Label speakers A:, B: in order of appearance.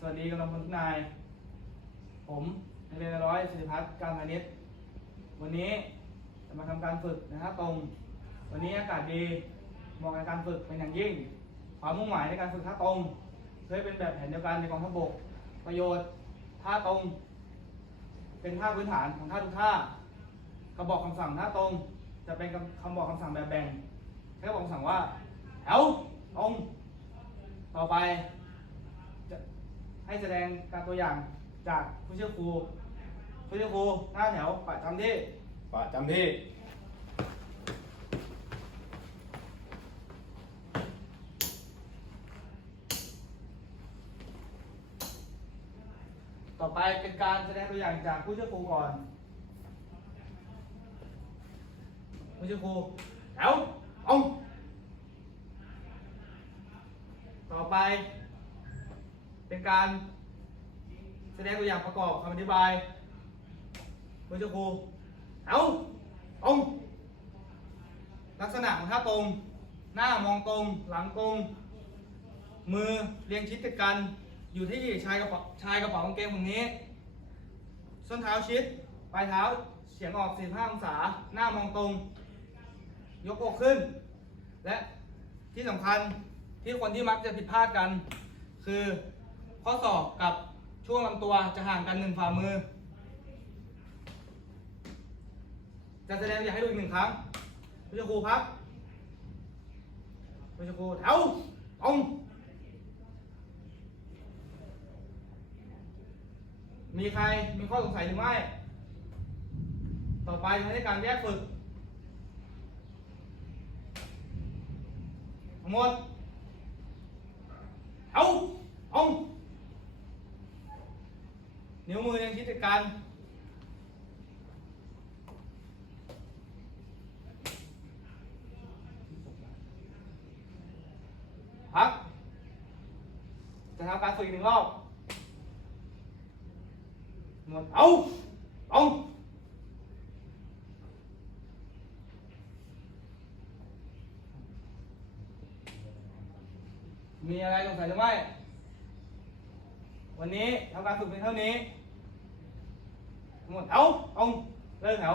A: สวัสดีกำลังพลทุกนาย ผมนักเรนร้อยสิริพัฒน์การพาณิชย์วันนี้จะมาทำการฝึกนะครับตรง วันนี้อากาศดีเหมาะกับการฝึกเป็นอย่างยิ่ง ความมุ่งหมายในการฝึกท่าตรงเพื่อเป็นแบบแผนเดียวกันในกองทัพบก ประโยชน์ท่าตรง เป็นท่าพื้นฐานของท่าทุกท่ากระบอกคำสั่งท่าตรง จะเป็นคำบอกคำสั่งแบบแบ่งแค่บอกคำสั่งว่าแถวตรง ต่อไป ให้แสดงการตัวอย่างจากผู้เชี่ยวครูผู้เชี่ยวครูหน้าแถวประจำที่
B: ประจำที่
A: ต่อไปเป็นการแสดงตัวอย่างจากผู้เชี่ยวครูก่อนผู้เชี่ยวครูแถวตรงต่อไป เป็นการแสดงตัวอย่างประกอบคำอธิบายผู้เชี่ยวครูแถวตรงลักษณะของท่าตรง หน้ามองตรง หลังตรง มือเรียงชิดติดกัน อยู่ที่ชายกระเป๋าชายกระเป๋ากางเกงตรงนี้ ส้นเท้าชิด ปลายเท้าเฉียงออก 45 องศา หน้ามองตรง ยกอกขึ้น และที่สำคัญที่คนที่มักจะผิดพลาดกัน คือ ข้อศอกกับช่วงลำตัวจะห่างกันหนึ่งฝ่ามือ จะแสดงอยากให้ดูอีกหนึ่งครั้งผู้ชครูครับผู้ชครูแถวตรงมีใครมีข้อสงสัยหรือไม่ ต่อไปใช้การแยกฝึก ทั้งหมดเอาเอา นิ้วมือยังชิดกันพัก จะทำการฝึกอีกหนึ่งรอบหมดเอา เอามีอะไรสงสัยหรือไม่ วันนี้ทำการฝึกเพียงเท่านี้หมดเอาเอาเลิกแถว